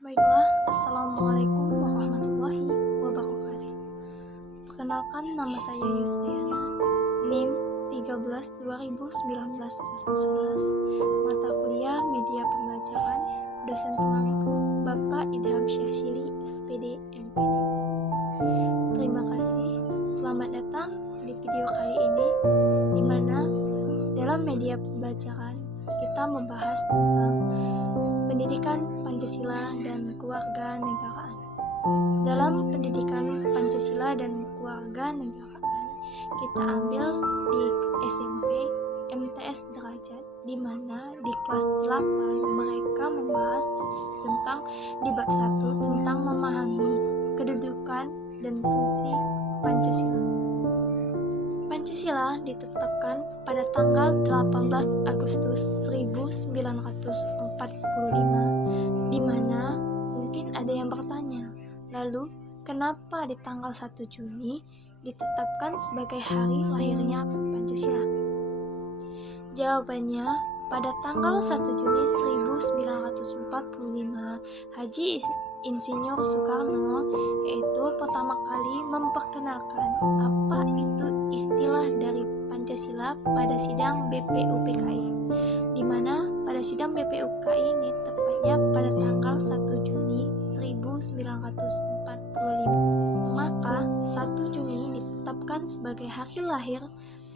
Baiklah, Assalamualaikum warahmatullahi wabarakatuh. Perkenalkan, nama saya Yusriana, NIM 13 2019 011, mata kuliah Media Pembelajaran, dosen pengampu Bapak Idham Syahsili, SPD, MPD. Terima kasih, selamat datang di video kali ini, di mana dalam media pembelajaran kita membahas tentang pendidikan Pancasila dan kewarganegaraan. Dalam pendidikan Pancasila dan kewarganegaraan, kita ambil di SMP MTS Derajat, di mana di kelas 8 mereka membahas tentang di bab 1 tentang memahami kedudukan dan fungsi Pancasila. Pancasila ditetapkan pada tanggal 18 Agustus 1945, di mana mungkin ada yang bertanya, lalu kenapa di tanggal 1 Juni ditetapkan sebagai hari lahirnya Pancasila? Jawabannya, pada tanggal 1 Juni 1945, Haji Insinyur Soekarno yaitu pertama kali memperkenalkan apa itu istilah dari Pancasila pada sidang BPUPKI, di mana pada sidang BPUPKI ini tepatnya pada tanggal 1 Juni 1945. Maka 1 Juni ditetapkan sebagai hari lahir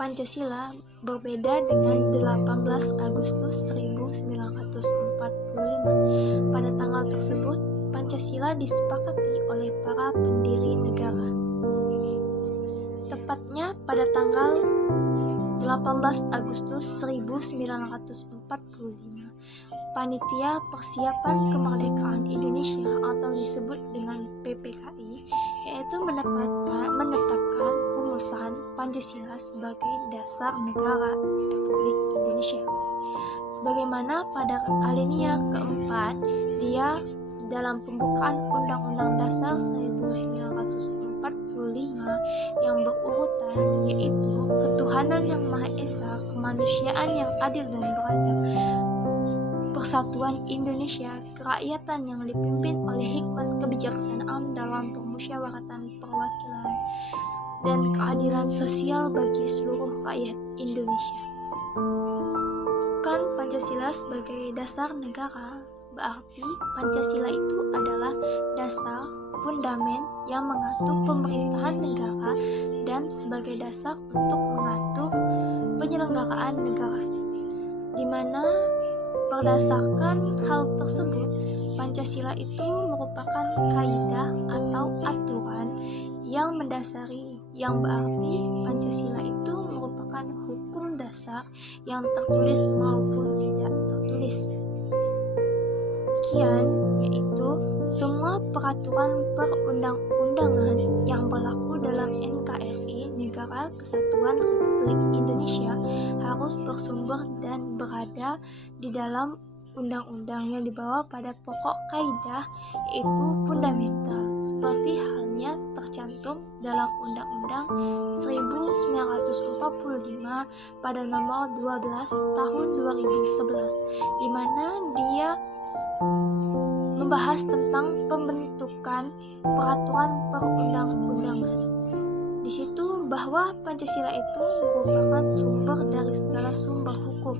Pancasila, berbeda dengan 18 Agustus 1945. Pada tanggal tersebut Pancasila disepakati oleh para pendiri negara. Tepatnya pada tanggal 18 Agustus 1945, Panitia Persiapan Kemerdekaan Indonesia atau disebut dengan PPKI, yaitu menetapkan rumusan Pancasila sebagai dasar negara Republik Indonesia. Sebagaimana pada alinea keempat, dia dalam pembukaan Undang-Undang Dasar 1945 yang berurutan, yaitu ketuhanan yang Maha Esa, kemanusiaan yang adil dan beradab, persatuan Indonesia, kerakyatan yang dipimpin oleh hikmat kebijaksanaan dalam permusyawaratan perwakilan, dan keadilan sosial bagi seluruh rakyat Indonesia. Bukan Pancasila sebagai dasar negara, berarti Pancasila itu adalah dasar fundamen yang mengatur pemerintahan negara dan sebagai dasar untuk mengatur penyelenggaraan negara, di mana berdasarkan hal tersebut Pancasila itu merupakan kaidah atau aturan yang mendasari, yang berarti Pancasila itu merupakan hukum dasar yang tertulis maupun tidak tertulis. Yaitu semua peraturan perundang-undangan yang berlaku dalam NKRI, Negara Kesatuan Republik Indonesia, harus bersumber dan berada di dalam undang-undang yang dibawa pada pokok kaidah, yaitu fundamental, seperti halnya tercantum dalam Undang-Undang 1945 pada nomor 12 tahun 2011, di mana dia membahas tentang pembentukan peraturan perundang-undangan. Di situ bahwa Pancasila itu merupakan sumber dari segala sumber hukum,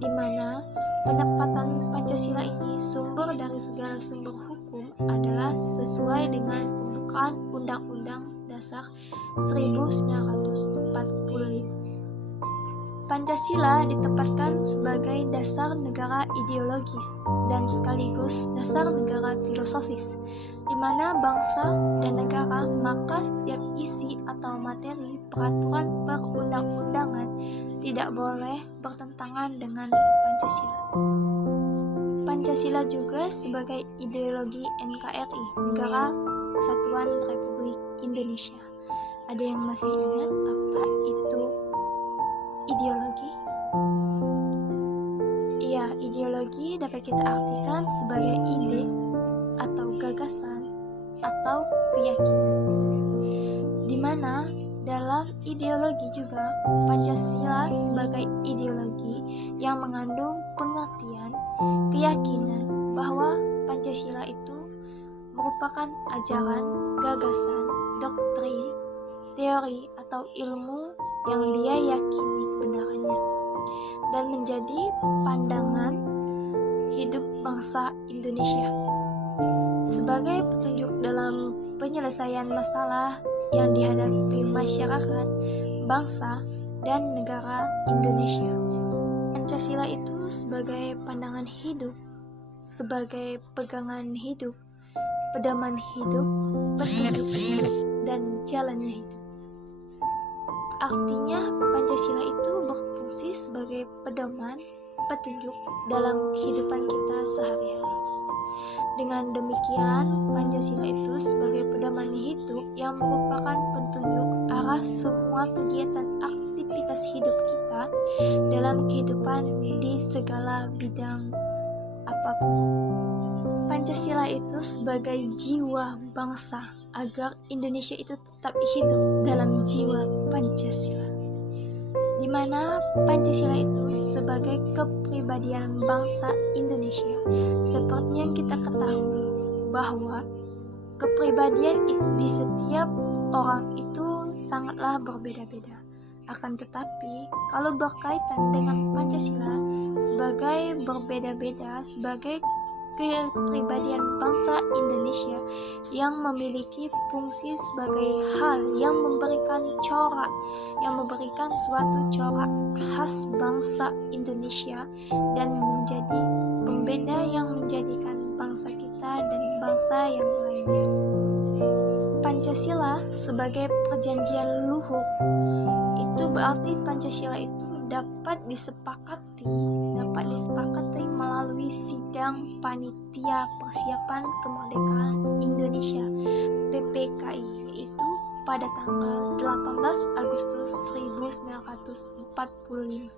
di mana penempatan Pancasila ini sumber dari segala sumber hukum adalah sesuai dengan pembukaan Undang-Undang Dasar 1945. Pancasila ditempatkan sebagai dasar negara ideologis dan sekaligus dasar negara filosofis, di mana bangsa dan negara, maka setiap isi atau materi peraturan perundang-undangan tidak boleh bertentangan dengan Pancasila. Pancasila juga sebagai ideologi NKRI, Negara Kesatuan Republik Indonesia. Ada yang masih ingat apa itu ideologi? Iya, ideologi dapat kita artikan sebagai ide atau gagasan atau keyakinan, di mana dalam ideologi juga Pancasila sebagai ideologi yang mengandung pengertian keyakinan bahwa Pancasila Pancasila itu merupakan ajaran, gagasan, doktrin, teori atau ilmu yang dia yakini kebenarannya dan menjadi pandangan hidup bangsa Indonesia sebagai petunjuk dalam penyelesaian masalah yang dihadapi masyarakat, bangsa, dan negara Indonesia. Pancasila itu sebagai pandangan hidup, sebagai pegangan hidup, pedoman hidup, petunjuk hidup, dan jalannya hidup. Artinya Pancasila itu berfungsi sebagai pedoman, petunjuk dalam kehidupan kita sehari-hari. Dengan demikian, Pancasila itu sebagai pedoman hidup yang merupakan petunjuk arah semua kegiatan aktivitas hidup kita dalam kehidupan di segala bidang apapun. Pancasila itu sebagai jiwa bangsa agar Indonesia itu tetap hidup dalam jiwa Pancasila, di mana Pancasila itu sebagai kepribadian bangsa Indonesia. Seperti yang kita ketahui bahwa kepribadian di setiap orang itu sangatlah berbeda-beda. Akan tetapi kalau berkaitan dengan Pancasila sebagai berbeda-beda, sebagai kepribadian bangsa Indonesia yang memiliki fungsi sebagai hal yang memberikan corak, yang memberikan suatu corak khas bangsa Indonesia dan menjadi pembeda yang menjadikan bangsa kita dan bangsa yang lainnya. Pancasila sebagai perjanjian luhur, itu berarti Pancasila itu dapat disepakati melalui sidang Panitia Persiapan Kemerdekaan Indonesia (PPKI), yaitu pada tanggal 18 Agustus 1945.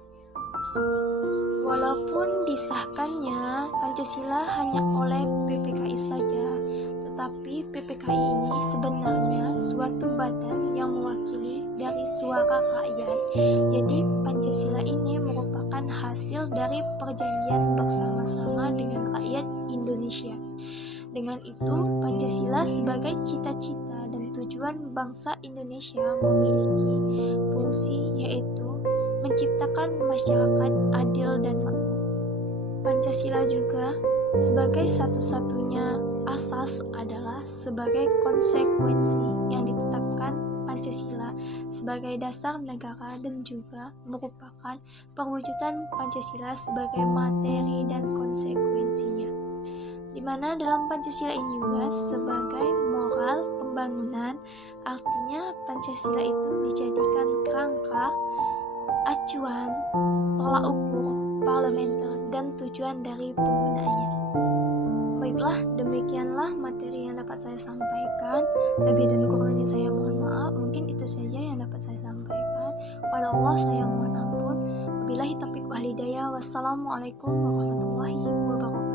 Walaupun disahkannya Pancasila hanya oleh PPKI saja, tetapi PPKI ini sebenarnya suatu badan yang mewakili dari suara rakyat. Jadi Pancasila ini merupakan hasil dari perjanjian bersama-sama dengan rakyat Indonesia. Dengan itu, Pancasila sebagai cita-cita dan tujuan bangsa Indonesia memiliki fungsi, yaitu menciptakan masyarakat adil dan makmur. Pancasila juga sebagai satu-satunya asas adalah sebagai konsekuensi yang ditetapkan Pancasila sebagai dasar negara dan juga merupakan perwujudan Pancasila sebagai materi dan konsekuensinya, di mana dalam Pancasila ini juga sebagai moral pembangunan. Artinya Pancasila itu dijadikan kerangka, acuan, tolak ukur, parlementer, dan tujuan dari penggunaannya. Baiklah, demikianlah materi yang dapat saya sampaikan. Lebih dan kurangnya saya mohon maaf. Mungkin itu saja yang dapat saya sampaikan. Pada Allah saya mohon ampun. Wabillahi taufiq wal hidayah. Wassalamualaikum warahmatullahi wabarakatuh.